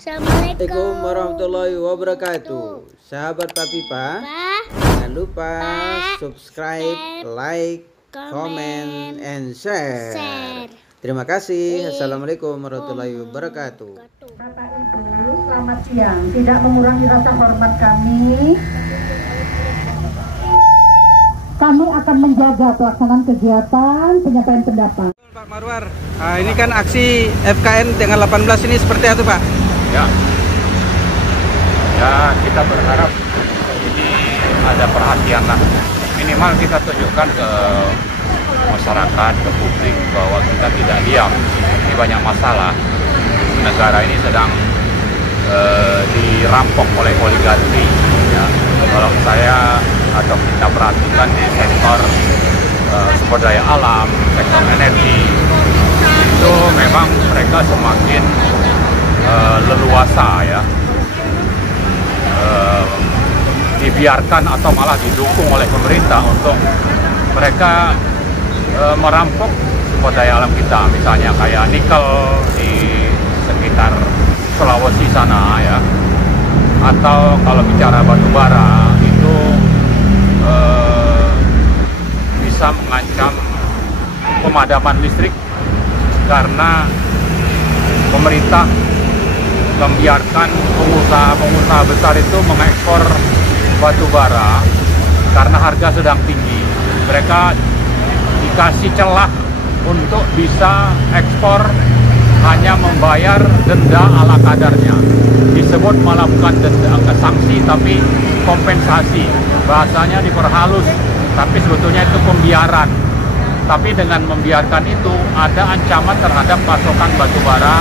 Assalamualaikum warahmatullahi wabarakatuh. Sahabat Papipa, jangan lupa subscribe, like, comment, and share. Terima kasih. Assalamualaikum warahmatullahi wabarakatuh. Bapak Ibu, selamat siang. Tidak mengurangi rasa hormat kami akan menjaga pelaksanaan kegiatan penyampaian pendapat. Pak Marwar, ini kan aksi FKN tanggal 18 ini seperti apa Pak? Ya, kita berharap ini ada perhatian lah. Minimal kita tunjukkan ke masyarakat, ke publik bahwa kita tidak diam. Ini banyak masalah. Negara ini sedang dirampok oleh oligarki. Ya. Kalau saya atau kita perhatikan di sektor sumber daya alam, sektor energi, itu memang mereka semakin leluasa ya, dibiarkan atau malah didukung oleh pemerintah untuk mereka merampok sumber daya alam kita, misalnya kayak nikel di sekitar Sulawesi sana ya, atau kalau bicara batu bara itu bisa mengancam pemadaman listrik karena pemerintah membiarkan pengusaha besar itu mengekspor batu bara karena harga sedang tinggi. Mereka dikasih celah untuk bisa ekspor hanya membayar denda ala kadarnya. Disebut malah bukan denda, sanksi, tapi kompensasi. Bahasanya diperhalus, tapi sebetulnya itu pembiaran. Tapi dengan membiarkan itu ada ancaman terhadap pasokan batu bara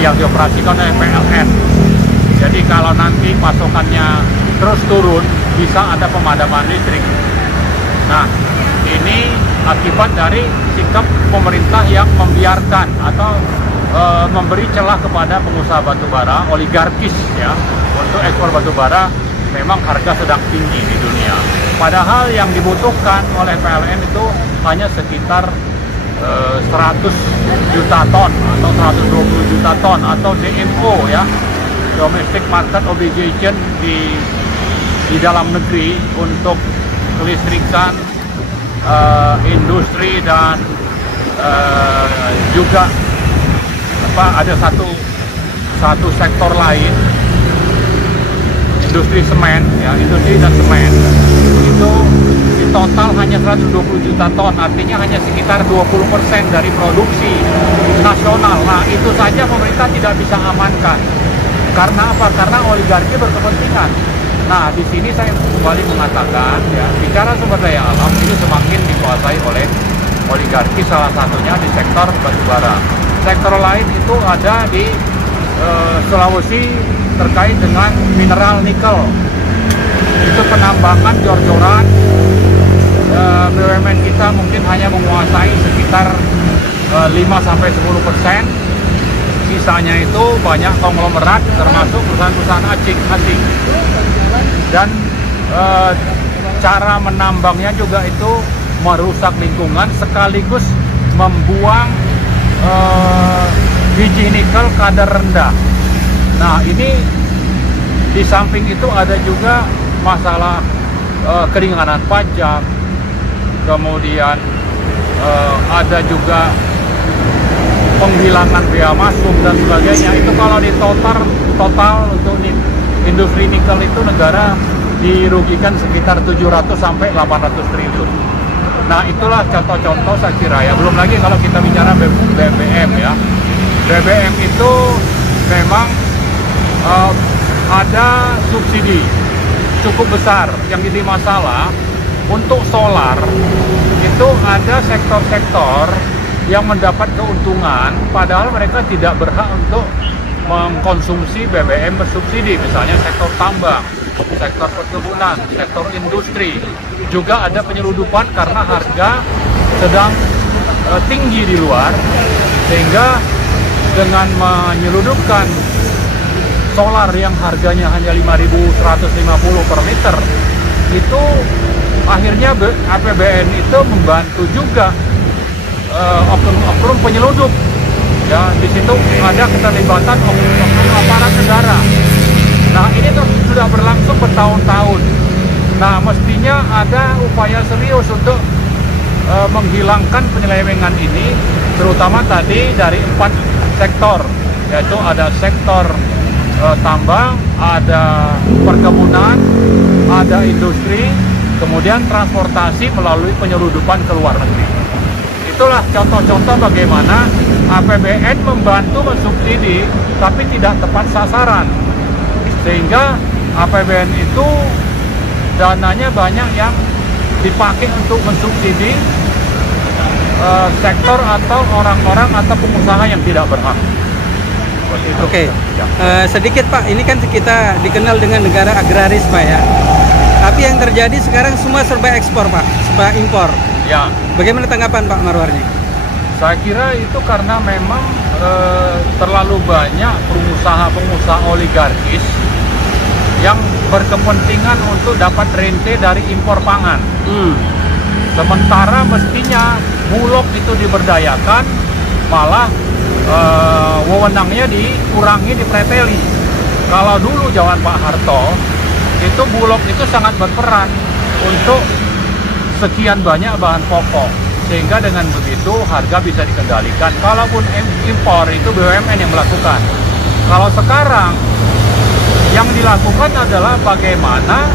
yang dioperasikan oleh PLN. Jadi kalau nanti pasokannya terus turun, bisa ada pemadaman listrik. Nah, ini akibat dari sikap pemerintah yang membiarkan atau memberi celah kepada pengusaha batu bara, oligarkis ya, untuk ekspor batu bara. Memang harga sedang tinggi di dunia. Padahal yang dibutuhkan oleh PLN itu hanya sekitar 100 juta ton atau 120 juta ton atau DMO ya, domestic market obligation di dalam negeri untuk kelistrikan industri dan juga ada satu sektor lain, industri semen ya, industri dan semen itu di total hanya 120 juta ton, artinya hanya sekitar 20% dari produksi nasional. Nah, itu saja pemerintah tidak bisa amankan. Karena apa? Karena oligarki berkepentingan. Nah, di sini saya kembali mengatakan ya, bicara sumber daya alam ini semakin dikuasai oleh oligarki, salah satunya di sektor batubara. Sektor lain itu ada di Sulawesi terkait dengan mineral nikel. Itu penambangan jor-joran. BUMN kita mungkin hanya menguasai sekitar 5-10%. Sisanya itu banyak konglomerat termasuk perusahaan-perusahaan asing. Dan cara menambangnya juga itu merusak lingkungan sekaligus membuang biji nikel kadar rendah. Nah, ini di samping itu ada juga masalah keringanan pajak, kemudian ada juga penghilangan bea masuk dan sebagainya. Itu kalau di total untuk industri nikel itu negara dirugikan sekitar 700 sampai 800 triliun. Nah, itulah contoh-contoh saya kira ya. Belum lagi kalau kita bicara BBM ya. BBM itu memang ada subsidi cukup besar. Yang jadi masalah untuk solar itu ada sektor-sektor yang mendapat keuntungan padahal mereka tidak berhak untuk mengkonsumsi BBM bersubsidi, misalnya sektor tambang, sektor perkebunan, sektor industri. Juga ada penyeludupan karena harga sedang tinggi di luar, sehingga dengan menyeludupkan solar yang harganya hanya 5.150 per liter, itu akhirnya APBN itu membantu juga oknum-oknum penyeludup ya di situ ada keterlibatan oknum aparat negara. Nah ini tuh sudah berlangsung bertahun-tahun. Nah mestinya ada upaya serius untuk menghilangkan penyelewengan ini, terutama tadi dari 4 sektor, yaitu ada sektor tambang, ada perkebunan, ada industri, kemudian transportasi melalui penyeludupan ke luar negeri. Itulah contoh-contoh bagaimana APBN membantu mensubsidi tapi tidak tepat sasaran, sehingga APBN itu dananya banyak yang dipakai untuk mensubsidi sektor atau orang-orang atau pengusaha yang tidak berhak. Oke. Sedikit Pak, ini kan kita dikenal dengan negara agraris Pak ya. Tapi yang terjadi sekarang semua serba ekspor Pak, serba impor. Ya. Bagaimana tanggapan Pak Marwarni? Saya kira itu karena memang terlalu banyak pengusaha-pengusaha oligarkis yang berkepentingan untuk dapat rente dari impor pangan. Sementara mestinya Bulog itu diberdayakan, malah wewenangnya dikurangi, dipreteli. Kalau dulu zaman Pak Harto, itu Bulog itu sangat berperan untuk sekian banyak bahan pokok, sehingga dengan begitu harga bisa dikendalikan. Kalaupun impor itu BUMN yang melakukan. Kalau sekarang yang dilakukan adalah bagaimana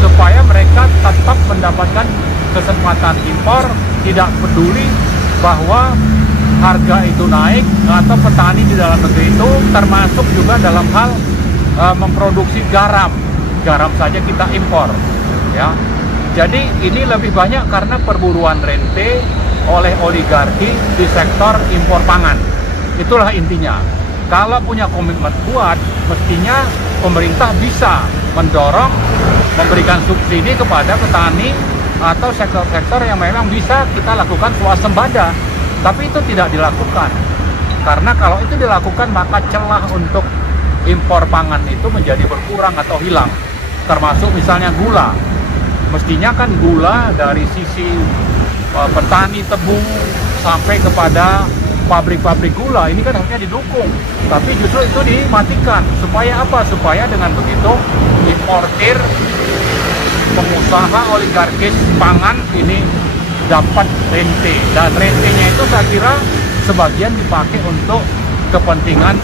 supaya mereka tetap mendapatkan kesempatan impor, tidak peduli bahwa harga itu naik atau petani di dalam negeri itu, termasuk juga dalam hal memproduksi garam saja kita impor, ya. Jadi ini lebih banyak karena perburuan rente oleh oligarki di sektor impor pangan. Itulah intinya. Kalau punya komitmen kuat, mestinya pemerintah bisa mendorong, memberikan subsidi kepada petani atau sektor-sektor yang memang bisa kita lakukan swasembada. Tapi itu tidak dilakukan. Karena kalau itu dilakukan, maka celah untuk impor pangan itu menjadi berkurang atau hilang. Termasuk misalnya gula. Mestinya kan gula dari sisi petani tebu sampai kepada pabrik-pabrik gula ini kan harusnya didukung, tapi justru itu dimatikan. Supaya apa? Supaya dengan begitu importir, pengusaha oligarkis pangan ini dapat rente, dan rentenya itu saya kira sebagian dipakai untuk kepentingan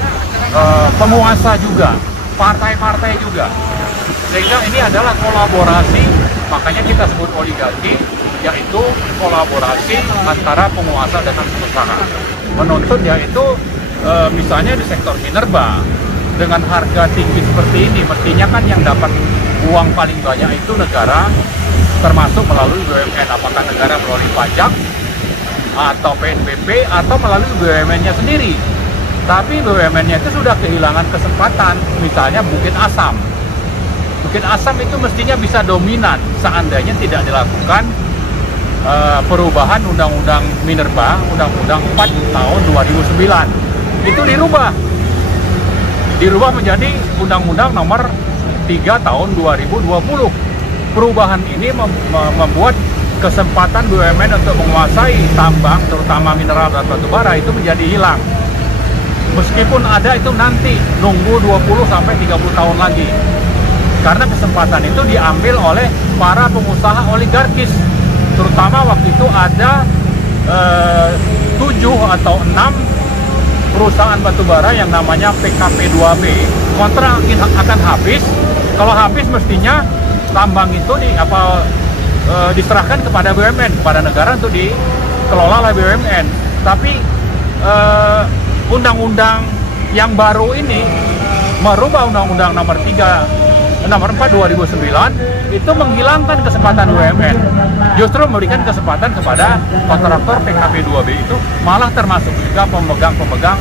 penguasa juga, partai-partai juga. Sehingga ini adalah kolaborasi, makanya kita sebut oligarki, yaitu kolaborasi antara penguasa dengan pengusaha. Menuntut yaitu misalnya di sektor minerba dengan harga tinggi seperti ini, mestinya kan yang dapat uang paling banyak itu negara, termasuk melalui BUMN. Apakah negara melalui pajak atau PNBP atau melalui BUMN-nya sendiri. Tapi BUMN-nya itu sudah kehilangan kesempatan, misalnya Bukit Asam. Bukit Asam itu mestinya bisa dominan seandainya tidak dilakukan perubahan Undang-Undang Minerba, Undang-Undang 4 tahun 2009. Itu dirubah menjadi Undang-Undang nomor 3 tahun 2020. Perubahan ini membuat kesempatan BUMN untuk menguasai tambang, terutama mineral dan batubara, itu menjadi hilang. Meskipun ada, itu nanti nunggu 20-30 tahun lagi. Karena kesempatan itu diambil oleh para pengusaha oligarkis. Terutama waktu itu ada 7 atau 6 perusahaan batubara yang namanya PKP2B. Kontrak akan habis. Kalau habis mestinya tambang itu diserahkan kepada BUMN, kepada negara untuk dikelola oleh BUMN. Tapi undang-undang yang baru ini merubah Undang-Undang nomor 4 2009 itu menghilangkan kesempatan BUMN, justru memberikan kesempatan kepada kontraktor PKP2B itu, malah termasuk juga pemegang-pemegang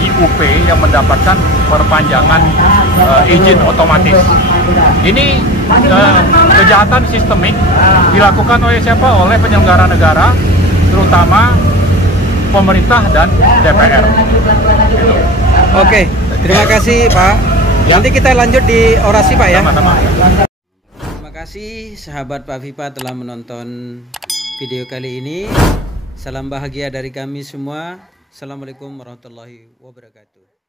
IUP yang mendapatkan perpanjangan izin otomatis. Ini kejahatan sistemik dilakukan oleh siapa? Oleh penyelenggara negara, terutama pemerintah dan DPR. Gitu. Oke, terima kasih Pak. Nanti kita lanjut di orasi Pak ya. Sama-sama. Terima kasih sahabat Pak Vipa telah menonton video kali ini. Salam bahagia dari kami semua. Assalamualaikum warahmatullahi wabarakatuh.